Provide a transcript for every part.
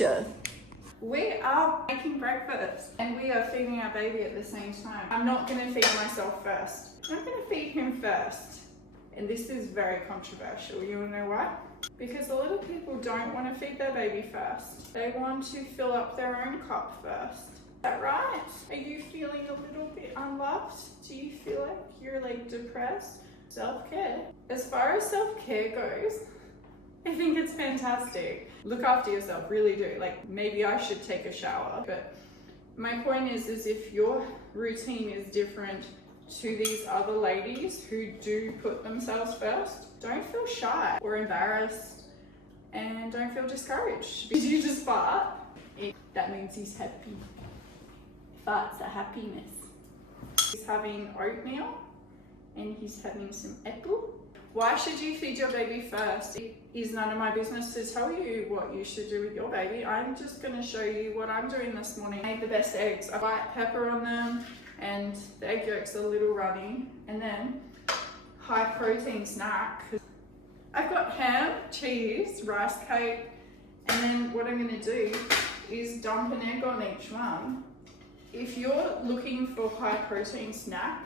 you? We are making breakfast and we are feeding our baby at the same time. I'm not going to feed myself first. I'm going to feed him first. And this is very controversial. You want to know why? Because a lot of people don't want to feed their baby first. They want to fill up their own cup first. Is that right? Are you feeling a little bit unloved? Do you feel like you're like depressed? Self-care. As far as self-care goes, I think it's fantastic. Look after yourself, really do. Like, maybe I should take a shower, but my point is if your routine is different to these other ladies who do put themselves first, don't feel shy or embarrassed, and don't feel discouraged. Did you just fart? That means he's happy. Farts are happiness. He's having oatmeal and he's having some apple. Why should you feed your baby first? It is none of my business to tell you what you should do with your baby. I'm just going to show you what I'm doing this morning. I made the best eggs. I white pepper on them and the egg yolks are a little runny. And then high protein snack. I've got ham, cheese, rice cake, and then what I'm going to do is dump an egg on each one. If you're looking for high protein snack,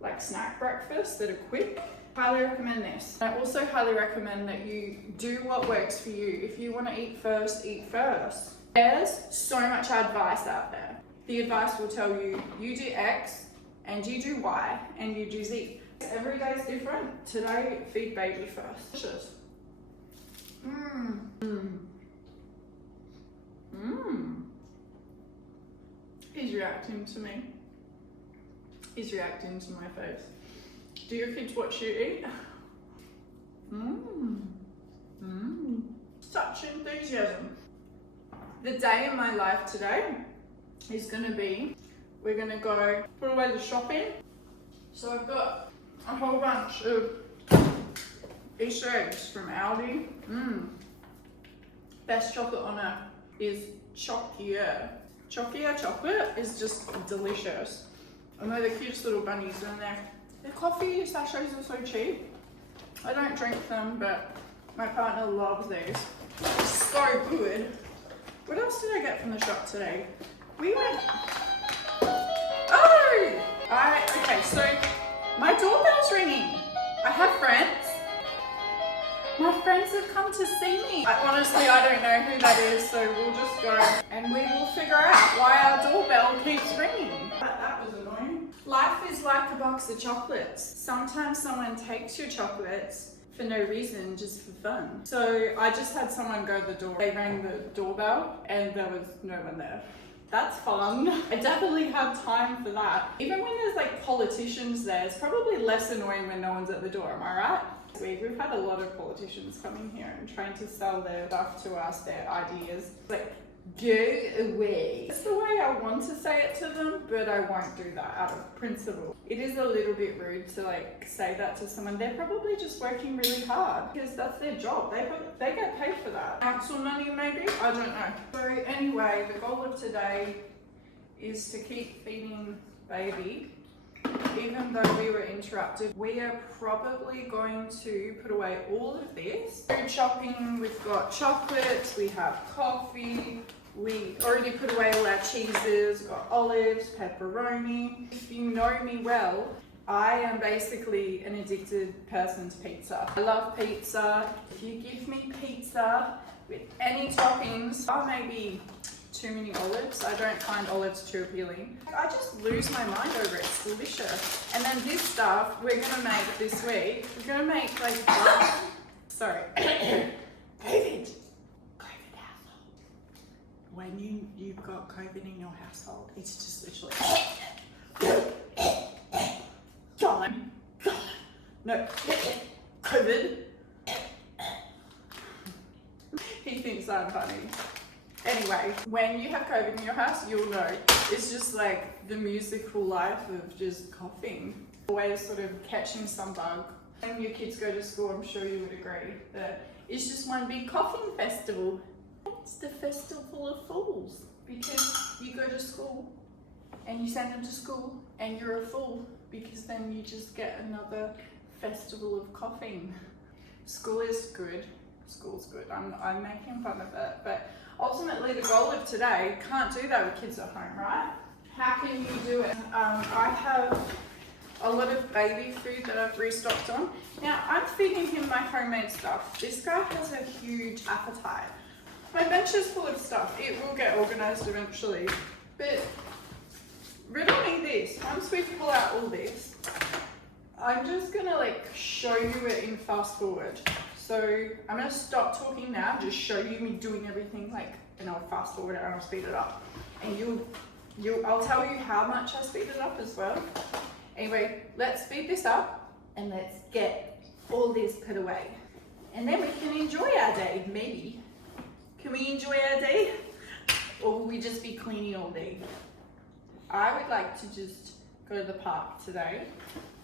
like snack breakfast that are quick, highly recommend this. I also highly recommend that you do what works for you. If you want to eat first, eat first. There's so much advice out there. The advice will tell you, you do X and you do Y and you do Z. Every day is different. Today, feed baby first. He's reacting to me. He's reacting to my face. Do your kids watch you eat? Such enthusiasm. The day in my life today is gonna be, we're gonna go put away the shopping. So I've got a whole bunch of Easter eggs from ALDI. Best chocolate on earth is Chocolate. Chocolate is just delicious. I know the cutest little bunnies in there. The coffee sachets are so cheap. I don't drink them, but my partner loves these. It's so good. What else did I get from the shop today? We went... Okay, so my doorbell's ringing. I have friends. My friends have come to see me. Honestly, I don't know who that is, so we'll just go and we will figure out why our doorbell keeps ringing. That was annoying. Life is like a box of chocolates. Sometimes someone takes your chocolates for no reason, just for fun. So I just had someone go to the door. They rang the doorbell and there was no one there. That's fun. I definitely have time for that. Even when there's like politicians there, it's probably less annoying when no one's at the door, am I right? We've had a lot of politicians coming here and trying to sell their stuff to us, their ideas. Like, go away. That's the way I want to say it to them, but I won't do that out of principle. It is a little bit rude to like say that to someone. They're probably just working really hard because that's their job. They get paid for that. Council money maybe? I don't know. So anyway, the goal of today is to keep feeding baby. Even though we were interrupted, we are probably going to put away all of this. Food shopping, we've got chocolates, we have coffee, we already put away all our cheeses, we've got olives, pepperoni. If you know me well, I am basically an addicted person to pizza. I love pizza. If you give me pizza with any toppings, maybe too many olives. I don't find olives too appealing. I just lose my mind over it. It's delicious. And then this stuff we're gonna make this week. We're gonna make like sorry. COVID household. When you've got COVID in your household, it's just literally gone. No. COVID. He thinks I'm funny. Anyway, when you have COVID in your house, you'll know. It's just like the musical life of just coughing. Always sort of catching some bug. When your kids go to school, I'm sure you would agree that it's just one big coughing festival. It's the festival of fools because you go to school and you send them to school and you're a fool because then you just get another festival of coughing. School is good. school's good. I'm making fun of it, but ultimately the goal of today, can't do that with kids at home, right? How can you do it? I have a lot of baby food that I've restocked on. Now, I'm feeding him my homemade stuff. This guy has a huge appetite. My bench is full of stuff. It will get organized eventually, but riddle me this. Once we pull out all this, I'm just gonna like show you it in fast forward. So I'm gonna stop talking now, just show you me doing everything like, and I'll fast forward it and I'll speed it up. And I'll tell you how much I speed it up as well. Anyway, let's speed this up and let's get all this put away. And then we can enjoy our day, maybe. Can we enjoy our day? Or will we just be cleaning all day? I would like to just go to the park today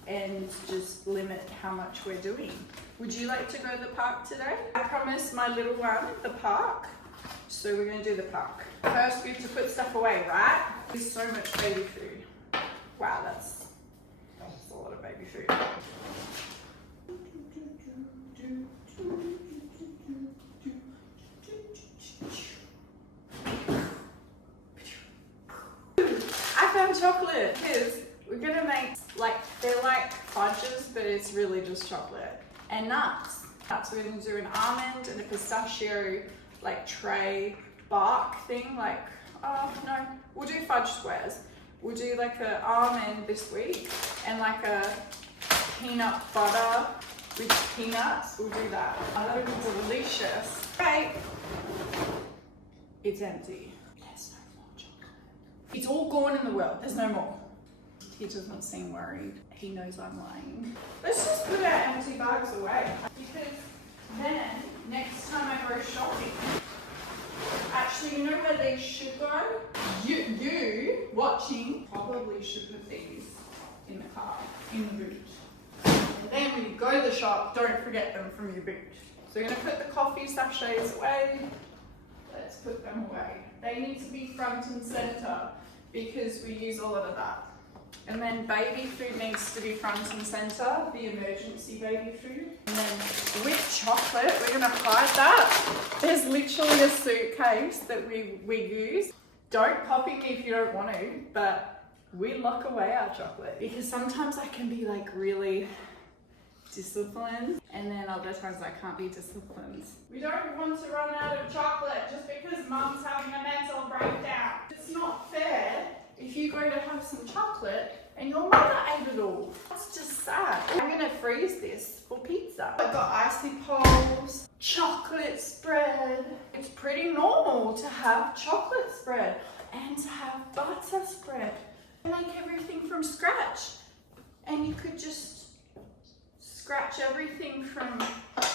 and just limit how much we're doing. Would you like to go to the park today? I promised my little one the park, so we're gonna do the park. First, we have to put stuff away, right? There's so much baby food. Wow, that's a lot of baby food. I found chocolate because we're gonna make they're like fudges, but it's really just chocolate and nuts. We're gonna do an almond and a pistachio like tray bark thing. Like, oh no, we'll do fudge squares. We'll do like an almond this week and like a peanut butter with peanuts. We'll do that. Oh, that'll be delicious. Right. It's empty. There's no more chocolate. It's all gone in the world. There's no more. He doesn't seem worried. He knows I'm lying. Let's just put our empty bags away because then next time I go shopping, actually, you know where they should go? You watching probably should put these in the car, in the boot. And then when you go to the shop, don't forget them from your boot. So you're gonna put the coffee sachets away. Let's put them away. They need to be front and center because we use a lot of that. And then baby food needs to be front and center, the emergency baby food. And then with chocolate, we're gonna hide that. There's literally a suitcase that we use. Don't copy me if you don't want to, but we lock away our chocolate because sometimes I can be like really disciplined and then other times I can't be disciplined. We don't want to run out of chocolate just because mum's having a mental breakdown. It's not fair if you go to have some chocolate and your mother ate it all. That's just sad. I'm gonna freeze this for pizza. I've got icy poles, chocolate spread. It's pretty normal to have chocolate spread and to have butter spread. Make everything from scratch. And you could just scratch everything from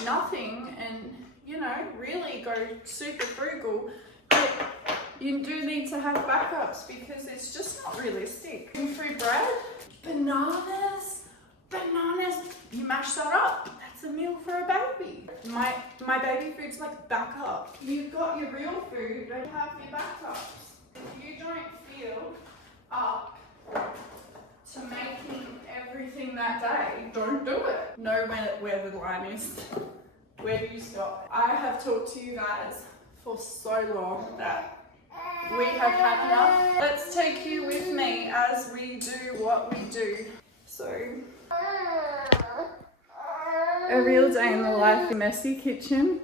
nothing and, you know, really go super frugal. But you do need to have backups because it's just not realistic. Gluten-free bread, bananas, you mash that up. That's a meal for a baby. My baby food's like backup. You've got your real food, don't have your backups. If you don't feel up to making everything that day, don't do it. Know where the line is. Where do you stop? I have talked to you guys for so long that we have had enough. Let's take you with me as we do what we do. So, a real day in the life, a messy kitchen,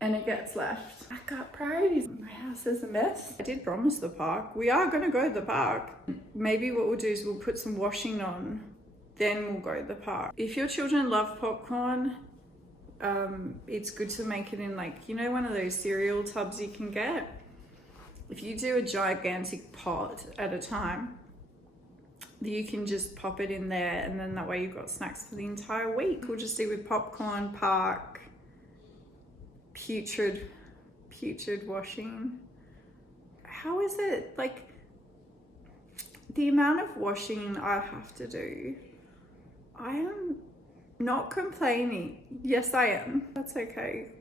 and it gets left. I got priorities. My house is a mess. I did promise the park. We are gonna go to the park. Maybe what we'll do is we'll put some washing on, then we'll go to the park. If your children love popcorn, it's good to make it in like, you know, one of those cereal tubs you can get. If you do a gigantic pot at a time, you can just pop it in there and then that way you've got snacks for the entire week. We'll just do with popcorn, park, putrid washing. How is it? Like, the amount of washing I have to do, I am not complaining. Yes, I am. That's okay.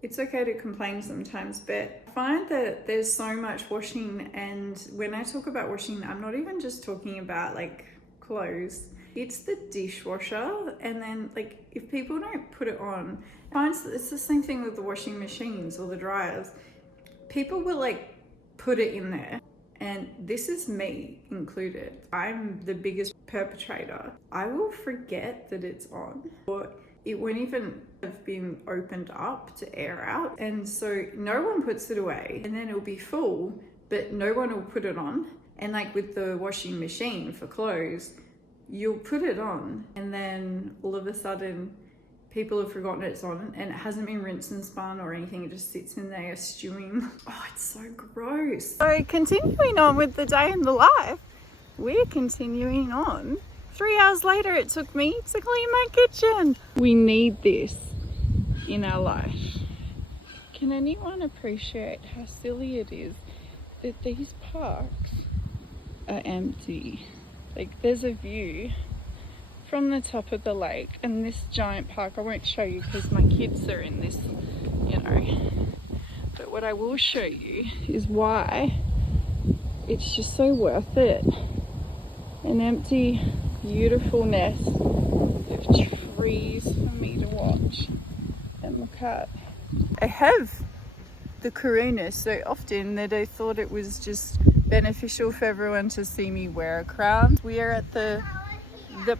It's okay to complain sometimes, but I find that there's so much washing, and when I talk about washing, I'm not even just talking about like clothes. It's the dishwasher, and then like if people don't put it on, it's the same thing with the washing machines or the dryers. People will like put it in there, and this is me included. I'm the biggest perpetrator. I will forget that it's on, or it won't even have been opened up to air out, and so no one puts it away, and then it'll be full, but no one will put it on. And like with the washing machine for clothes, you'll put it on, and then all of a sudden people have forgotten it's on, and it hasn't been rinsed and spun or anything. It just sits in there stewing. Oh, it's so gross. So continuing on with the day in the life, we're continuing on. 3 hours later, it took me to clean my kitchen. We need this in our life. Can anyone appreciate how silly it is that these parks are empty? Like, there's a view from the top of the lake, and this giant park, I won't show you because my kids are in this, you know, but what I will show you is why it's just so worth it. An empty, beautiful nest of trees for me to watch and look at. I have the corona so often that I thought it was just beneficial for everyone to see me wear a crown. We are at the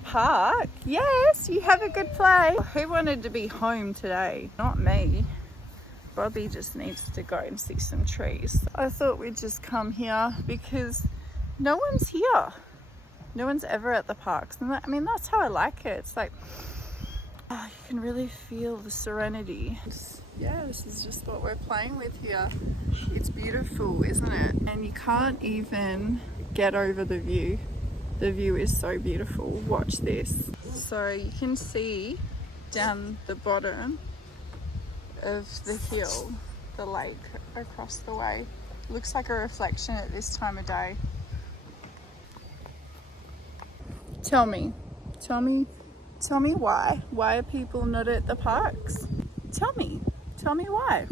park. Yes, you have a good play. Who wanted to be home today? Not me. Bobby just needs to go and see some trees. I thought we'd just come here because no one's here. No one's ever at the parks. And I mean, that's how I like it. It's like, oh, you can really feel the serenity. Yeah, this is just what we're playing with here. It's beautiful, isn't it? And you can't even get over the view. The view is so beautiful. Watch this. So you can see down the bottom of the hill, the lake across the way. Looks like a reflection at this time of day. Tell me why? Why are people not at the parks? Tell me why.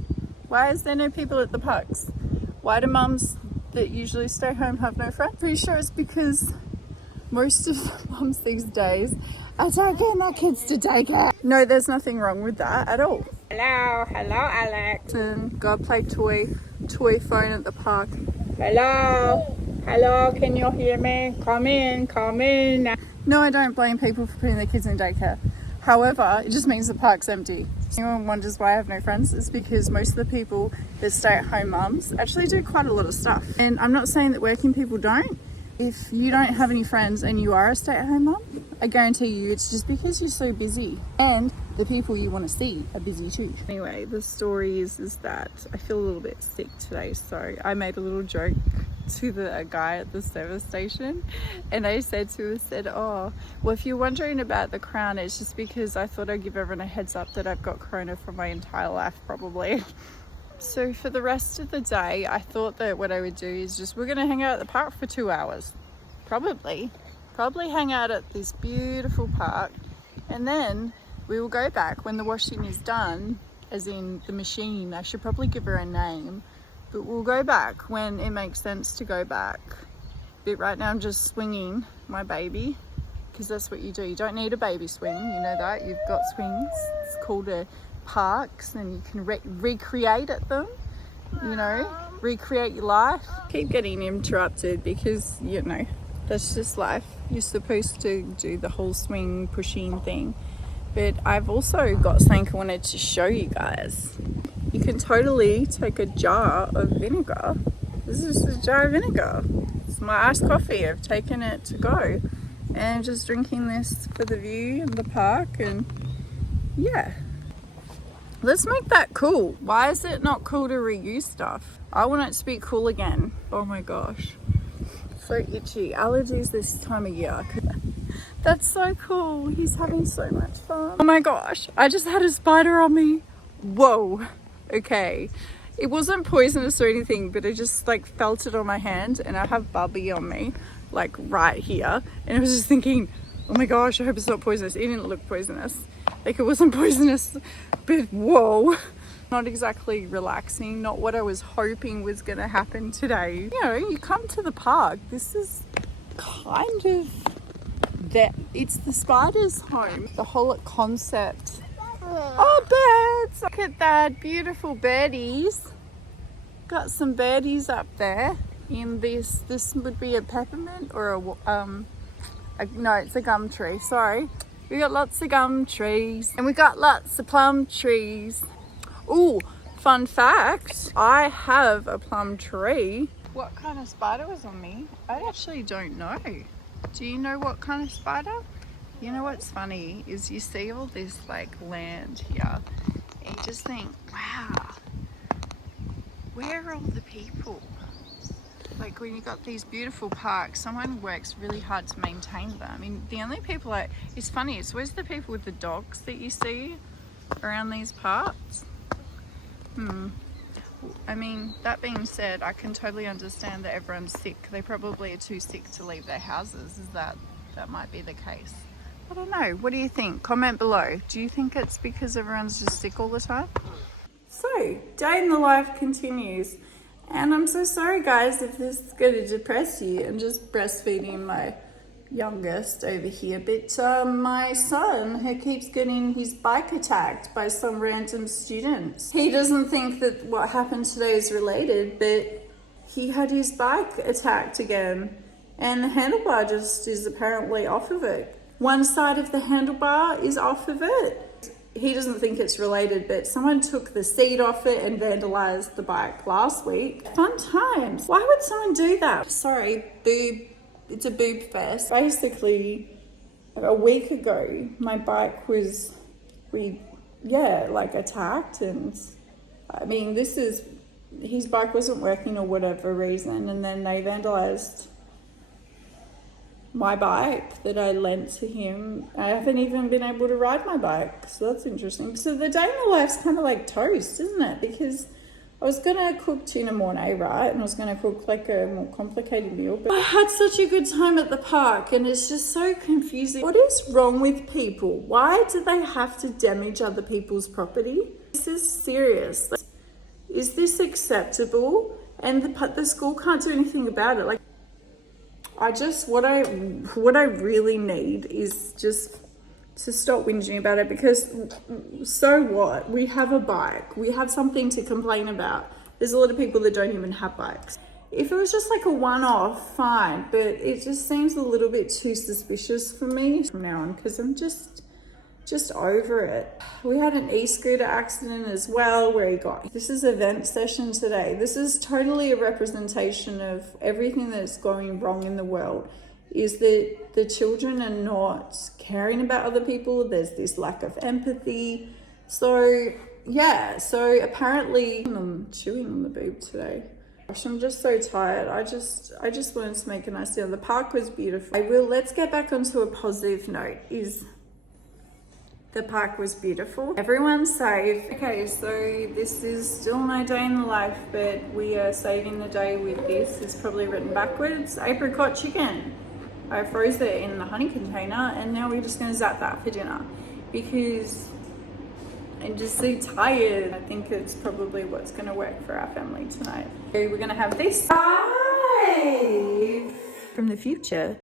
Why is there no people at the parks? Why do mums that usually stay home have no friends? Pretty sure it's because most of the mums these days are taking their kids to daycare. No, there's nothing wrong with that at all. Hello, Alex. And go play toy phone at the park. Hello, can you hear me? Come in. No, I don't blame people for putting their kids in daycare. However, it just means the park's empty. If anyone wonders why I have no friends, it's because most of the people that stay at home mums actually do quite a lot of stuff. And I'm not saying that working people don't. If you don't have any friends and you are a stay-at-home mum, I guarantee you it's just because you're so busy, and the people you want to see are busy too. Anyway, the story is that I feel a little bit sick today, so I made a little joke to the guy at the service station, and I said, oh, well, if you're wondering about the crown, it's just because I thought I'd give everyone a heads up that I've got corona for my entire life, probably. So for the rest of the day, I thought that what I would do is we're going to hang out at the park for 2 hours. Probably hang out at this beautiful park, and then we will go back when the washing is done, as in the machine. I should probably give her a name, but we'll go back when it makes sense to go back. But right now I'm just swinging my baby, because that's what you do. You don't need a baby swing, you know that. You've got swings. It's called a parks, and you can recreate at them, you know, recreate your life. Keep getting interrupted because, you know, that's just life. You're supposed to do the whole swing pushing thing. But I've also got something I wanted to show you guys. You can totally take a jar of vinegar. This is a jar of vinegar. It's my iced coffee. I've taken it to go, and just drinking this for the view in the park. And yeah, let's make that cool. Why is it not cool to reuse stuff? I want it to be cool again. Oh my gosh, so itchy. Allergies this time of year. That's so cool. He's having so much fun. Oh my gosh, I just had a spider on me. Whoa. Okay, it wasn't poisonous or anything, but I just like felt it on my hand, and I have Bubby on me, like right here, and I was just thinking, oh my gosh, I hope it's not poisonous. It didn't look poisonous. Like, it wasn't poisonous, but whoa. Not exactly relaxing, not what I was hoping was gonna happen today. You know, you come to the park, this is kind of it's the spider's home. The whole concept. Oh, birds! Look at that, beautiful birdies. Got some birdies up there. In this would be a peppermint or no, it's a gum tree. Sorry. We got lots of gum trees and we got lots of plum trees. Ooh, fun fact, I have a plum tree. What kind of spider was on me? I actually don't know. Do you know what kind of spider? You know what's funny is you see all this like land here and you just think, wow, where are all the people? Like when you got these beautiful parks, someone works really hard to maintain them. I mean, the only people it's funny, it's always the people with the dogs that you see around these parks. I mean, that being said, I can totally understand that everyone's sick. They probably are too sick to leave their houses. That might be the case. I don't know. What do you think? Comment below. Do you think it's because everyone's just sick all the time? So, day in the life continues. And I'm so sorry guys if this is going to depress you. I'm just breastfeeding my youngest over here. But my son, he keeps getting his bike attacked by some random students. He doesn't think that what happened today is related, but he had his bike attacked again. And the handlebar just is apparently off of it. One side of the handlebar is off of it. He doesn't think it's related, but someone took the seat off it and vandalized the bike last week. Fun times. Why would someone do that? Sorry, boob. It's a boob fest. Basically, a week ago, my bike was, attacked. And I mean, his bike wasn't working or whatever reason. And then they vandalized my bike that I lent to him. I haven't even been able to ride my bike, so that's interesting. So the day in the life's kind of like toast, isn't it? Because I was gonna cook tuna mornay, right? And I was gonna cook like a more complicated meal, but I had such a good time at the park and it's just so confusing. What is wrong with people? Why do they have to damage other people's property? This is serious. Is this acceptable? And the school can't do anything about it. Like, what I really need is just to stop whinging about it, because so what? We have a bike. We have something to complain about. There's a lot of people that don't even have bikes. If it was just like a one-off, fine, but it just seems a little bit too suspicious for me from now on, because I'm just over it. We had an e-scooter accident as well where this is event session today. This is totally a representation of everything that's going wrong in the world, is that the children are not caring about other people. There's this lack of empathy. So yeah, so apparently I'm chewing on the boob today. Gosh, I'm just so tired. I just wanted to make a nice dinner. The park was beautiful. Let's get back onto a positive note. The park was beautiful. Everyone's safe. Okay, so this is still my day in the life, but we are saving the day with this. It's probably written backwards. Apricot chicken. I froze it in the honey container and now we're just gonna zap that for dinner because I'm just so tired. I think it's probably what's gonna work for our family tonight. We're gonna have this live from the future.